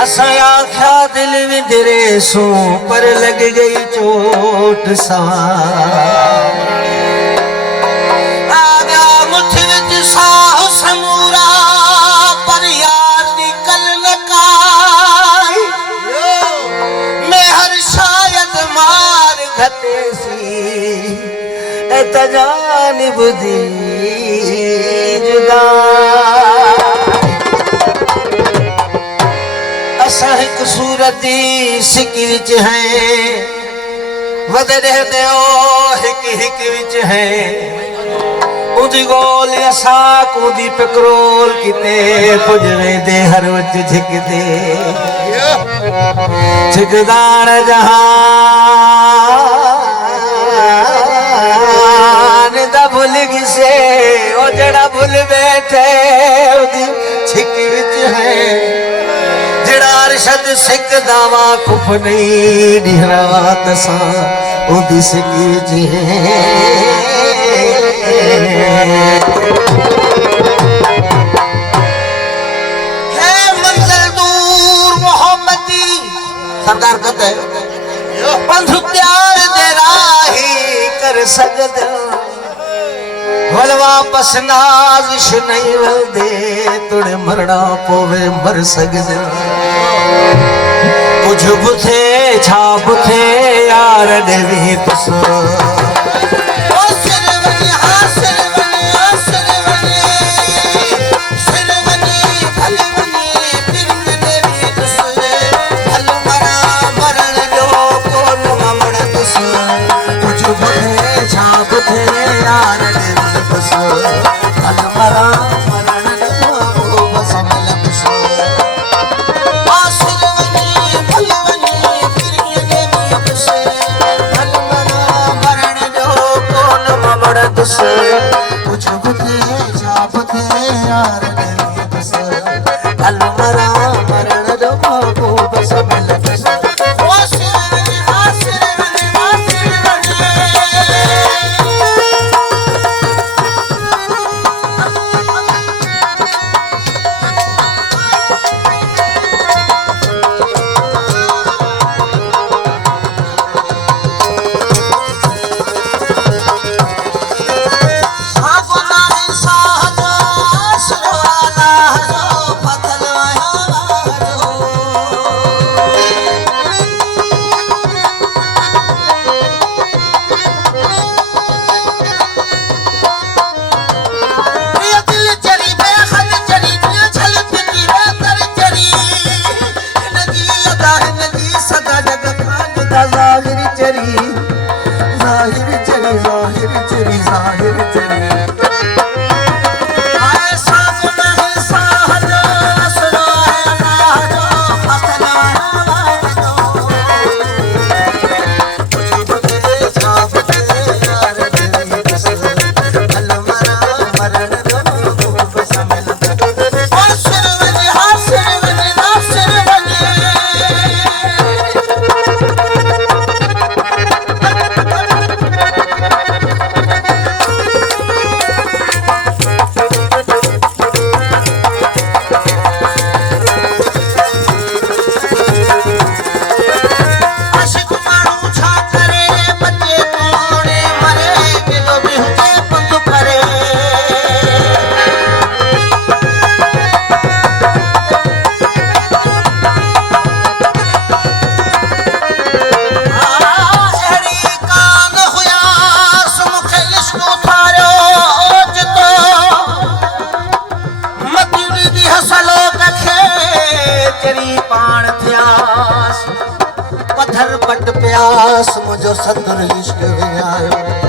असाया ख्या दिल विदरे सो पर लग गई चोट सा आ गया मुठ विच साह समूरा पर यार निकल नकाई मैं हर शायद मार घटे सी ऐ जानिब दी जुदा असा एक सूरती सिक विच है वदे दे ओ हिक हिक विच है उदी गोल असा को दी पकरोल किते पुजरे दे हर वच झिकदे झिकदान जहान दा भुल गिसे ओ जड़ा भुल बैठे उदी छिक विच है अरशद सिक दावा खुफ नहीं निहरात सा उदी सिक विच है मंजिल दूर मोहब्बती सरदार कहते पंथ प्यार दे राही कर सकद वल वापस नाजिश नहीं वलदे तुड़े मरना पोवे मर सकद कुछ बुथे छा बुथे यार देवी तुस कुछ बुथे छाप थे यार देवी बस कल मरा मरण जो को बस मिल बस पत्थर पट प्यास मुझो सतर इश्क विञायो